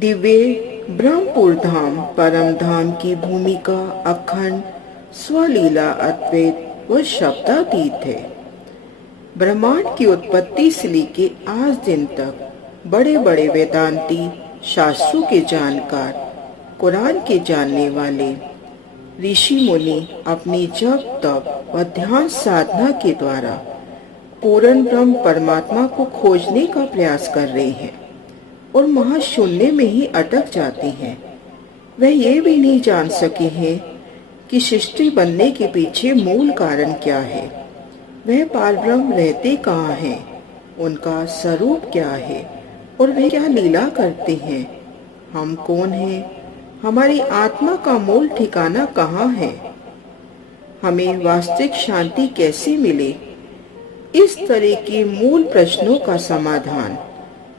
दिव्य ब्रह्मपुर धाम परम धाम की भूमिका अखंड स्वलीला अद्वैत व शब्दातीत है। ब्रह्मांड की उत्पत्ति से लेके आज दिन तक बड़े बड़े वेदांती, शास्त्रों के जानकार, कुरान के जानने वाले ऋषि मुनि अपनी जप तप व ध्यान साधना के द्वारा पूर्ण ब्रह्म परमात्मा को खोजने का प्रयास कर रहे हैं और महाशून्य में ही अटक जाते हैं। वह ये भी नहीं जान सके हैं कि सृष्टि बनने के पीछे मूल कारण क्या है, वह पारब्रह्म रहते कहाँ हैं, उनका स्वरूप क्या है और वे क्या लीला करते हैं, हम कौन हैं, हमारी आत्मा का मूल ठिकाना कहाँ है, हमें वास्तविक शांति कैसे मिले। इस तरह के मूल प्रश्नों का समाधान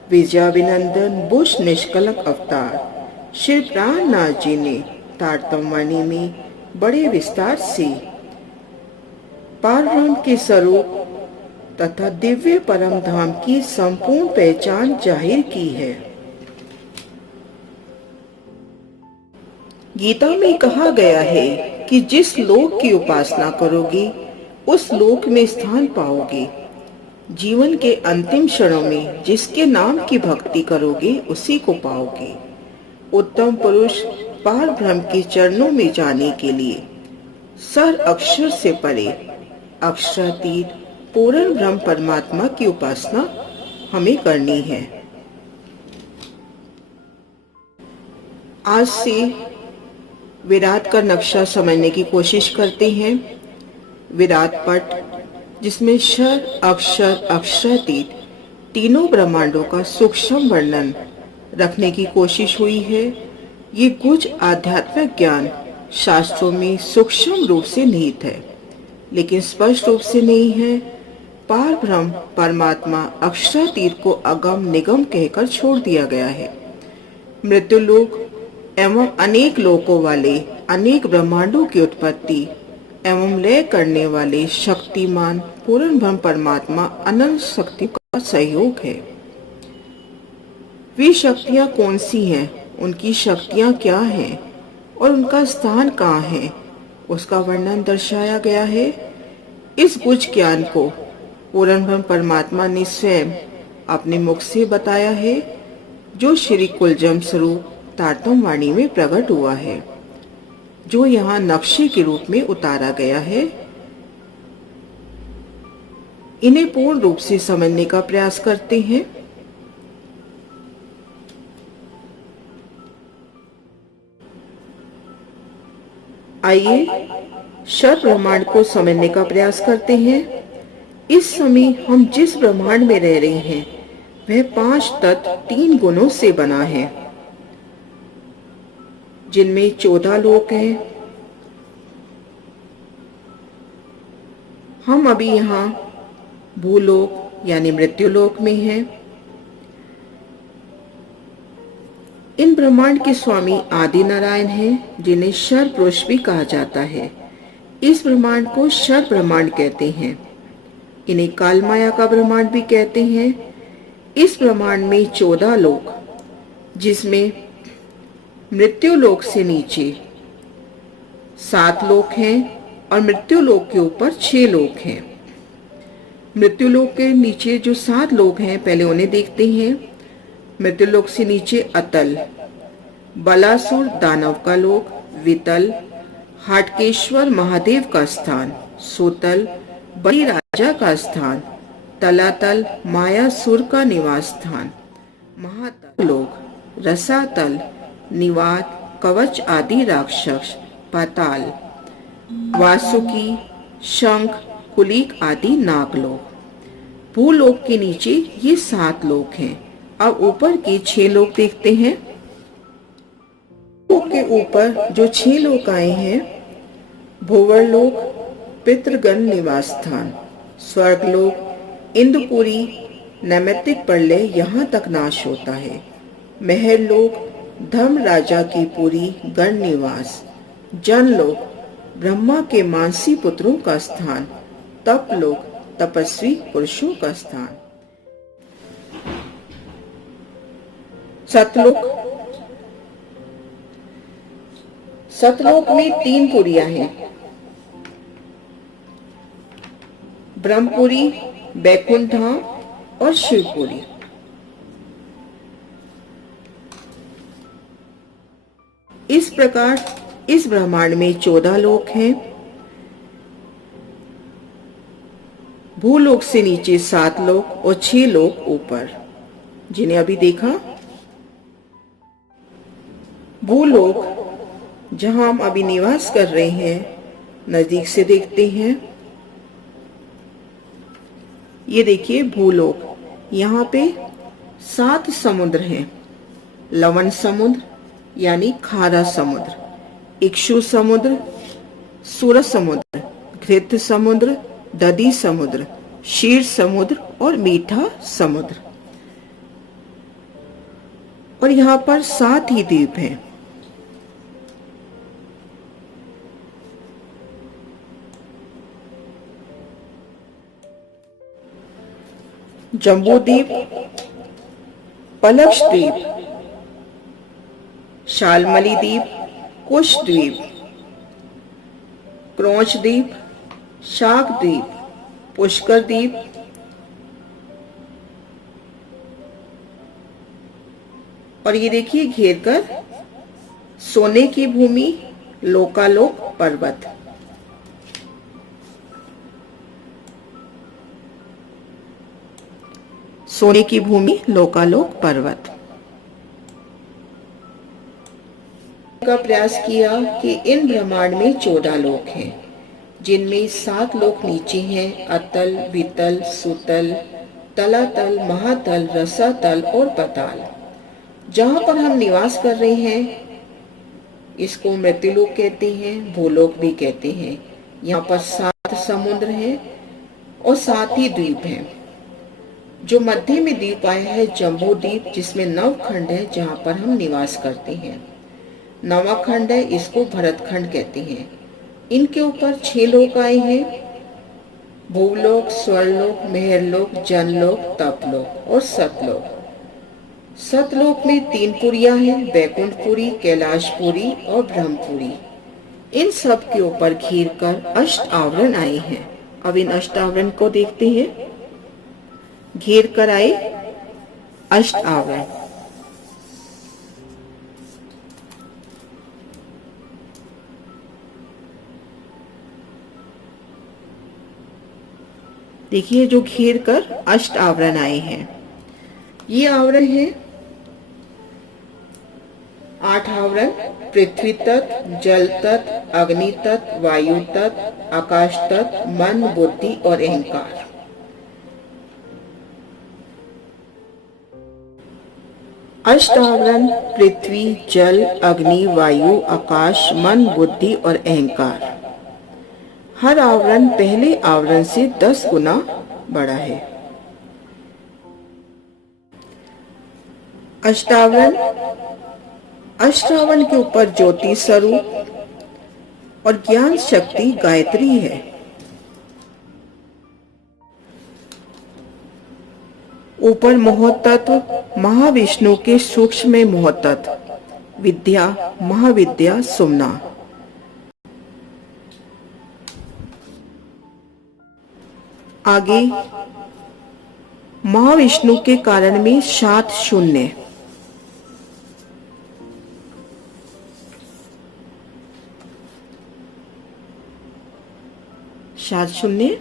विजयाभिनंदन बुश निष्कलंक अवतार श्री प्राणनाथ जी ने तारतम्यवाणी में बड़े विस्तार से पारब्रह्म के स्वरूप तथा दिव्य परम धाम की संपूर्ण पहचान जाहिर की है। गीता में कहा गया है कि जिस लोक की उपासना करोगे उस लोक में स्थान पाओगे। जीवन के अंतिम क्षणों में जिसके नाम की भक्ति करोगे उसी को पाओगे। उत्तम पुरुष पार ब्रह्म के चरणों में जाने के लिए सर अक्षर से परे अक्षरातीत पूर्ण ब्रह्म परमात्मा की उपासना हमें करनी है। आज से विराट का नक्शा समझने की कोशिश करते हैं। विराट पट जिसमें क्षर अक्षर अक्षरातीत तीनों ब्रह्मांडों का सूक्ष्म वर्णन रखने की कोशिश हुई है। ये कुछ आध्यात्मिक ज्ञान शास्त्रों में सूक्ष्म रूप से निहित है, लेकिन स्पष्ट रूप से नहीं है। पार ब्रह्म परमात्मा अक्षरातीत को अगम निगम कहकर छोड़ दिया गया है। मृत्युलोक एवं अनेक लोकों वाले अनेक ब्रह्मांडों की उत्पत्ति एवं लय करने वाले शक्तिमान पूर्ण ब्रह्म परमात्मा अनंत शक्ति का सहयोग है। वे शक्तियां कौन सी हैं, उनकी शक्तियां क्या हैं और उनका स्थान कहाँ है, उसका वर्णन दर्शाया गया है। इस गुज ज्ञान को पूर्ण ब्रह्म परमात्मा ने स्वयं अपने मुख से बताया है, जो श्री कुलजम स्वरूप तारतम्यवाणी में प्रकट हुआ है, जो यहाँ नक्शे के रूप में उतारा गया है। इन्हें पूर्ण रूप से समझने का प्रयास करते हैं। आइए क्षर ब्रह्मांड को समझने का प्रयास करते हैं। इस समय हम जिस ब्रह्मांड में रह रहे हैं वह 5 तत्व 3 गुणों से बना है, जिनमें 14 लोक हैं। हम अभी यहाँ भूलोक यानी मृत्युलोक में हैं। इन ब्रह्मांड के स्वामी आदि नारायण हैं, जिन्हें क्षर पुरुष भी कहा जाता है। इस ब्रह्मांड को क्षर ब्रह्मांड कहते हैं। इन्हें काल माया का ब्रह्मांड भी कहते हैं। इस ब्रह्मांड में 14 लोक, जिसमें मृत्युलोक से नीचे 7 लोक हैं और मृत्युलोक के ऊपर 6 लोक हैं। मृत्युलोक के नीचे जो 7 लोक हैं, पहले उन्हें देखते हैं। मृत्युलोक से नीचे अतल, बलासुर दानव का लोक, वितल हाटकेश्वर महादेव का स्थान, सोतल बलि राजा का स्थान, तलातल मायासुर का निवास स्थान, महातल लोक, रसातल निवात कवच आदि राक्षस, पाताल वासुकी शंख कुलिक आदि नागलोक। भूलोक के नीचे ये 7 लोक हैं। अब ऊपर के 6 लोक देखते हैं। के ऊपर जो 6 लोक आए हैं, भूवर्लोक पितृगण निवास स्थान, स्वर्गलोक इंद्रपुरी नैमित्तिक प्रलय यहाँ तक नाश होता है, महरलोक धर्म राजा की पुरी गण निवास, जनलोक ब्रह्मा के मानसी पुत्रों का स्थान, तपलोक तपस्वी पुरुषों का स्थान, सतलोक सतलोक में 3 पुरियां हैं, ब्रह्मपुरी, बैकुंठ धाम और शिवपुरी। इस प्रकार इस ब्रह्मांड में 14 लोक हैं। भूलोक से नीचे 7 लोक और 6 लोक ऊपर, जिन्हें अभी देखा। भूलोक जहां हम अभी निवास कर रहे हैं, नजदीक से देखते हैं। ये देखिए भूलोक, यहाँ पे 7 समुद्र हैं। लवण समुद्र यानी खारा समुद्र, इक्षु समुद्र, सूरज समुद्र, घृत समुद्र, दधी समुद्र, क्षीर समुद्र और मीठा समुद्र। और यहाँ पर 7 ही द्वीप हैं। जम्बूद्वीप, पलक्ष द्वीप, शालमली द्वीप, कुश द्वीप, क्रोंच द्वीप, शाक द्वीप, पुष्कर द्वीप, और ये देखिए घेर कर सोने की भूमि, लोकालोक पर्वत। सोने की भूमि, लोकालोक पर्वत का प्रयास किया कि इन ब्रह्मांड में 14 लोक हैं, जिनमें 7 लोक नीचे हैं, अतल, वितल, सुतल, तलातल, महातल, रसातल और पताल। जहां पर हम निवास कर रहे हैं, इसको मृत्युलोक कहते हैं, भूलोक भी कहते हैं। यहाँ पर 7 समुद्र हैं और 7 ही द्वीप हैं। जो मध्य में द्वीप आया है जम्बू द्वीप, जिसमें 9 खंड है, जहां पर हम निवास करते हैं। 9वां खंड है, इसको भरत खंड कहते हैं। इनके ऊपर 6 लोक आए हैं, भूलोक, स्वर्लोक, मेहरलोक, जनलोक, तपलोक और सतलोक। सतलोक में 3 पुरियां हैं, बैकुंठपुरी, कैलाशपुरी और ब्रह्मपुरी। इन सब के ऊपर घिर कर अष्ट आवरण आए हैं। अब इन अष्ट आवरण को देखते हैं। घेर कर आए अष्ट आवरण। देखिए जो घेर कर अष्ट आवरण आए हैं, ये आवरण है 8 आवरण। पृथ्वी तत्व, जल तत्व, अग्नि तत्व, वायु तत्व, आकाश तत्व, मन, बुद्धि और अहंकार। अष्टावरण पृथ्वी, जल, अग्नि, वायु, आकाश, मन, बुद्धि और अहंकार। हर आवरण पहले आवरण से 10 गुना बड़ा है। अष्टावरण, अष्टावरण के ऊपर ज्योति स्वरूप और ज्ञान शक्ति गायत्री है। ऊपर मोहतत्व महाविष्णु के सूक्ष्म में मोहतत्व, विद्या महाविद्या सुमना। आगे महाविष्णु के कारण में 7 शून्य। 7 शून्य।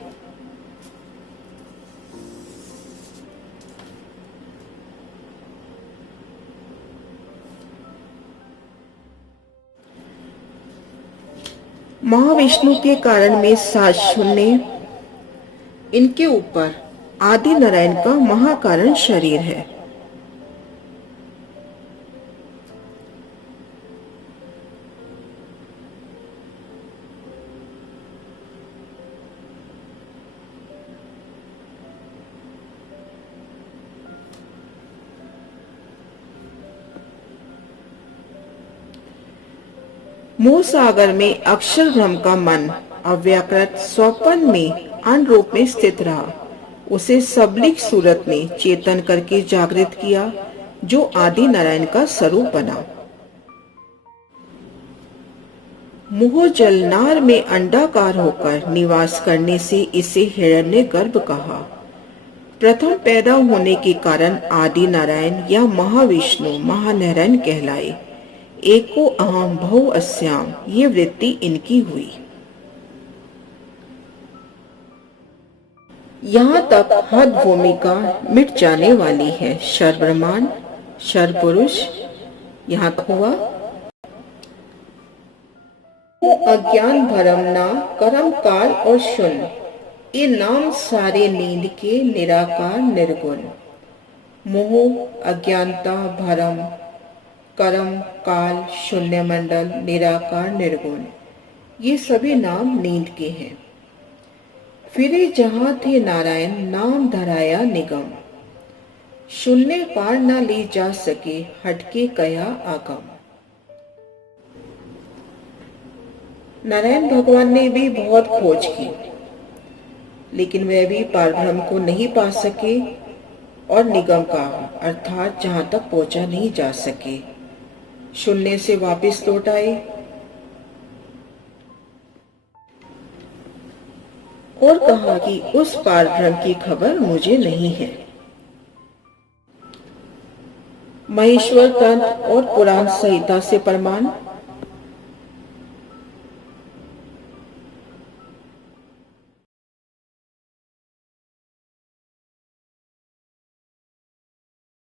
महाविष्णु के कारण में 7 शून्य। इनके ऊपर आदि नारायण का महाकारण शरीर है। मोह सागर में अक्षर ब्रह्म का मन अव्याकृत स्वपन में अन रूप में स्थित रहा। उसे सबलिक सूरत में चेतन करके जागृत किया, जो आदि नारायण का स्वरूप बना। मोह जलनार में अंडाकार होकर निवास करने से इसे हिरण्यगर्भ कहा। प्रथम पैदा होने के कारण आदि नारायण या महाविष्णु महानारायण कहलाए। एको अहम बहु अस्याम, ये वृत्ति इनकी हुई। यहाँ तक हद भूमिका मिट जाने वाली है। शर ब्रह्मांड, शर पुरुष, यहाँ तक हुआ। अज्ञान, भरम, ना, कर्म, काल और शून्य, ये नाम सारे नींद के निराकार निर्गुण। मोह, अज्ञानता, भरम, कर्म, काल, शून्य मंडल, निराकार, निर्गुण, ये सभी नाम नींद के हैं। फिरे जहां थे नारायण, नाम धराया निगम। शून्य पार न ले जा सके, हटके कया आगम। नारायण भगवान ने भी बहुत खोज की, लेकिन वह भी पारब्रह्म को नहीं पा सके और निगम का अर्थात जहां तक पहुंचा नहीं जा सके। शून्य से वापस लौट आए और कहा कि उस पारब्रह्म की खबर मुझे नहीं है। महेश्वर तंत्र और पुराण संहिता से प्रमाण।